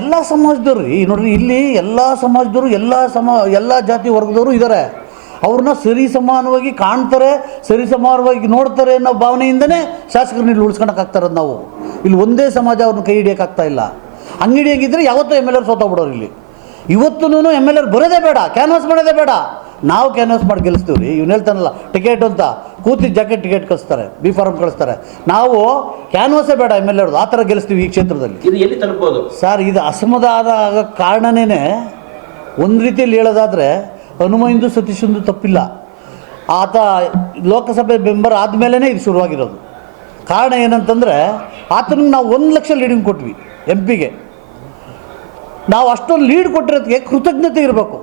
ಎಲ್ಲ ಸಮಾಜದವ್ರು ರೀ ನೋಡ್ರಿ, ಇಲ್ಲಿ ಎಲ್ಲ ಸಮಾಜದವರು ಎಲ್ಲ ಜಾತಿ ವರ್ಗದವರು ಇದ್ದಾರೆ. ಅವ್ರನ್ನ ಸರಿ ಸಮಾನವಾಗಿ ಕಾಣ್ತಾರೆ, ಸರಿ ಸಮಾನವಾಗಿ ನೋಡ್ತಾರೆ ಅನ್ನೋ ಭಾವನೆಯಿಂದನೇ ಶಾಸಕರನ್ನ ಇಲ್ಲಿ ಉಳಿಸ್ಕೊಳಕ್ಕಾಗ್ತಾರದು. ನಾವು ಇಲ್ಲಿ ಒಂದೇ ಸಮಾಜ ಅವ್ರನ್ನ ಕೈ ಹಿಡಿಯೋಕ್ಕಾಗ್ತಾ ಇಲ್ಲ. ಹಂಗೆ ಹಿಡಿಯೋಂಗಿದ್ರೆ ಯಾವತ್ತೂ ಎಮ್ ಎಲ್ ಆರ್ ಸೋತೋಗ್ಬಿಡೋರು. ಇಲ್ಲಿ ಇವತ್ತೂ ಎಮ್ ಎಲ್ ಆರ್ ಬರೋದೇ ಬೇಡ, ಕ್ಯಾನ್ವಾಸ್ ಮಾಡೋದೇ ಬೇಡ. ನಾವು ಕ್ಯಾನ್ವಾಸ್ ಮಾಡಿ ಗೆಲ್ಲಿಸ್ತೀವಿ ರೀ. ಇವ್ನು ಹೇಳ್ತಾನಲ್ಲ ಟಿಕೆಟ್ ಅಂತ, ಕೂತಿದ್ದ ಜಾಕೆಟ್ ಟಿಕೆಟ್ ಕಳಿಸ್ತಾರೆ, ಬಿ ಫಾರ್ಮ್ ಕಳಿಸ್ತಾರೆ. ನಾವು ಕ್ಯಾನ್ವಾಸೇ ಬೇಡ ಎಮ್ ಎಲ್ ಆರ್ದು, ಆ ಥರ ಗೆಲ್ಲಿಸ್ತೀವಿ ಈ ಕ್ಷೇತ್ರದಲ್ಲಿ. ಇದು ಎಲ್ಲಿ ತಲುಪೋದು ಸರ್? ಇದು ಅಸಮಾಧಾನ ಆಗೋ ಕಾರಣನೇ ಒಂದು ರೀತಿಯಲ್ಲಿ ಹೇಳೋದಾದರೆ ಹನುಮಂದು ಸತೀಶಂದು ತಪ್ಪಿಲ್ಲ. ಆತ ಲೋಕಸಭೆ ಮೆಂಬರ್ ಆದಮೇಲೆ ಇದು ಶುರುವಾಗಿರೋದು. ಕಾರಣ ಏನಂತಂದರೆ ಆತನಿಗೆ ನಾವು 1 ಲಕ್ಷ ಲೀಡಿಂಗ್ ಕೊಟ್ವಿ ಎಂ ಪಿಗೆ. ನಾವು ಅಷ್ಟೊಂದು ಲೀಡ್ ಕೊಟ್ಟಿರೋದಕ್ಕೆ ಕೃತಜ್ಞತೆ ಇರಬೇಕು.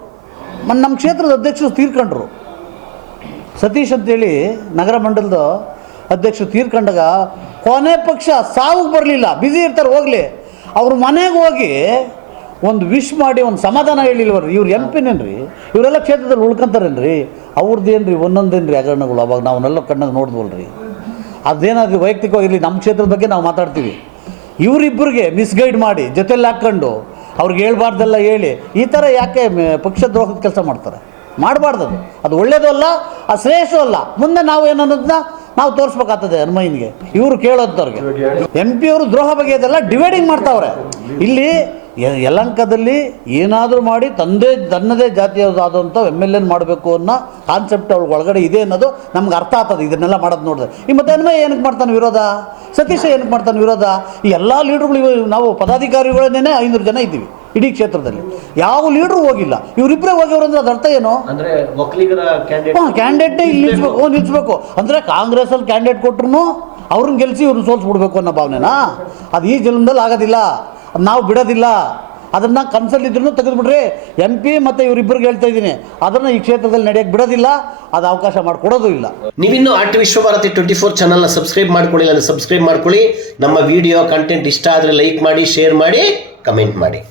ನಮ್ಮ ಕ್ಷೇತ್ರದ ಅಧ್ಯಕ್ಷರು ತೀರ್ಕೊಂಡ್ರು, ಸತೀಶ್ ಅಂತೇಳಿ ನಗರ ಮಂಡಲದ ಅಧ್ಯಕ್ಷರು ತೀರ್ಕೊಂಡಾಗ ಕೊನೆ ಪಕ್ಷ ಸಾವು ಬರಲಿಲ್ಲ. ಬ್ಯುಸಿ ಇರ್ತಾರೆ, ಹೋಗಲಿ. ಅವ್ರ ಮನೆಗೆ ಹೋಗಿ ಒಂದು ವಿಶ್ ಮಾಡಿ ಒಂದು ಸಮಾಧಾನ ಹೇಳಿಲ್ವರಿ. ಇವ್ರು ಎಂ ಪಿನೇನ್ರಿ, ಇವರೆಲ್ಲ ಕ್ಷೇತ್ರದಲ್ಲಿ ಉಳ್ಕೊಂತಾರೇನ್ರಿ? ಅವ್ರದ್ದೇನ್ರಿ ಒಂದೊಂದೇನ್ರಿ ಹಗರಣಗಳು. ಅವಾಗ ನಾವನ್ನೆಲ್ಲ ಕಣ್ಣಾಗ ನೋಡಿದ್ವಲ್ರಿ. ಅದೇನಾದ್ರೂ ವೈಯಕ್ತಿಕವಾಗಿರಲಿ, ನಮ್ಮ ಕ್ಷೇತ್ರದ ಬಗ್ಗೆ ನಾವು ಮಾತಾಡ್ತೀವಿ. ಇವರಿಬ್ಬರಿಗೆ ಮಿಸ್ಗೈಡ್ ಮಾಡಿ ಜೊತೆಲಿ ಹಾಕ್ಕೊಂಡು ಅವ್ರಿಗೆ ಹೇಳ್ಬಾರ್ದೆಲ್ಲ ಹೇಳಿ ಈ ಥರ ಯಾಕೆ ಪಕ್ಷದ್ರೋಹದ ಕೆಲಸ ಮಾಡ್ತಾರೆ? ಮಾಡಬಾರ್ದು. ಅದು ಒಳ್ಳೇದು ಅಲ್ಲ, ಅದು ಶ್ರೇಷ್ಠ ಅಲ್ಲ. ಮುಂದೆ ನಾವು ಏನನ್ನೋದನ್ನ ನಾವು ತೋರಿಸ್ಬೇಕಾಗ್ತದೆ ಹನುಮಯ್ಯನಿಗೆ. ಇವರು ಕೇಳೋದವ್ರಿಗೆ ಎಂ ಪಿ ಅವರು ದ್ರೋಹ ಬಗ್ಗೆ ಅದೆಲ್ಲ ಡಿವೈಡಿಂಗ್ ಮಾಡ್ತಾವ್ರೆ. ಇಲ್ಲಿ ಯಲಹಂಕದಲ್ಲಿ ಏನಾದರೂ ಮಾಡಿ ತನ್ನದೇ ಜಾತಿಯಾದಂಥ ಎಮ್ ಎಲ್ ಎನ್ ಮಾಡಬೇಕು ಅನ್ನೋ ಕಾನ್ಸೆಪ್ಟ್ ಅವ್ಳ ಒಳಗಡೆ ಇದೆ ಅನ್ನೋದು ನಮ್ಗೆ ಅರ್ಥ ಆಗ್ತದೆ. ಇದನ್ನೆಲ್ಲ ಮಾಡೋದು ನೋಡಿದ್ರೆ ಈ ಮತ್ತೆ ಹನುಮಯ್ಯ ಏನಕ್ಕೆ ಮಾಡ್ತಾನೆ ವಿರೋಧ, ಸತೀಶ ಏನಕ್ಕೆ ಮಾಡ್ತಾನೆ ವಿರೋಧ? ಈ ಎಲ್ಲ ಲೀಡ್ರುಗಳು, ನಾವು ಪದಾಧಿಕಾರಿಗಳನ್ನೇ 500 ಜನ ಇದ್ದೀವಿ ಇಡೀ ಕ್ಷೇತ್ರದಲ್ಲಿ, ಯಾವ ಲೀಡ್ರು ಹೋಗಿಲ್ಲ. ಇವರಿಬ್ಬರೇ ಹೋಗಿವ್ರು ಅಂದ್ರೆ ಅದ್ರ ಅರ್ಥ ಏನು? ಕ್ಯಾಂಡಿಡೇಟ್ನೇ ಇಲ್ಲಿ ನಿಲ್ಲಿಸ್ಬೇಕು ಅಂದರೆ ಕಾಂಗ್ರೆಸ್ಸಲ್ಲಿ ಕ್ಯಾಂಡಿಡೇಟ್ ಕೊಟ್ಟರು ಅವ್ರನ್ನ ಗೆಲ್ಲಿಸಿ ಇವ್ರನ್ನ ಸೋಲ್ಸ್ಬಿಡ್ಬೇಕು ಅನ್ನೋ ಭಾವನೆನಾ? ಅದು ಈ ಜನ್ಮದಲ್ಲಿ ಆಗೋದಿಲ್ಲ, ಅದು ನಾವು ಬಿಡೋದಿಲ್ಲ. ಅದನ್ನು ಕನ್ಸಲ್ಲಿದ್ರೂ ತೆಗೆದುಬಿಡ್ರಿ. ಎಂ ಪಿ ಮತ್ತು ಇವರಿಬ್ಬರಿಗೆ ಹೇಳ್ತಾ ಇದ್ದೀನಿ, ಅದನ್ನು ಈ ಕ್ಷೇತ್ರದಲ್ಲಿ ನಡೆಯೋಕ್ಕೆ ಬಿಡೋದಿಲ್ಲ, ಅದು ಅವಕಾಶ ಮಾಡಿಕೊಡೋದು ಇಲ್ಲ. ನೀವಿನ್ನೂ ಆರ್ಟ್ ವಿಶ್ವಭಾರತಿ 24 ಚಾನಲ್ನ ಸಬ್ಸ್ಕ್ರೈಬ್ ಮಾಡ್ಕೊಳ್ಳಿ, ಅಂದರೆ ಸಬ್ಸ್ಕ್ರೈಬ್ ಮಾಡ್ಕೊಳ್ಳಿ. ನಮ್ಮ ವಿಡಿಯೋ ಕಂಟೆಂಟ್ ಇಷ್ಟ ಆದರೆ ಲೈಕ್ ಮಾಡಿ, ಶೇರ್ ಮಾಡಿ, ಕಮೆಂಟ್ ಮಾಡಿ.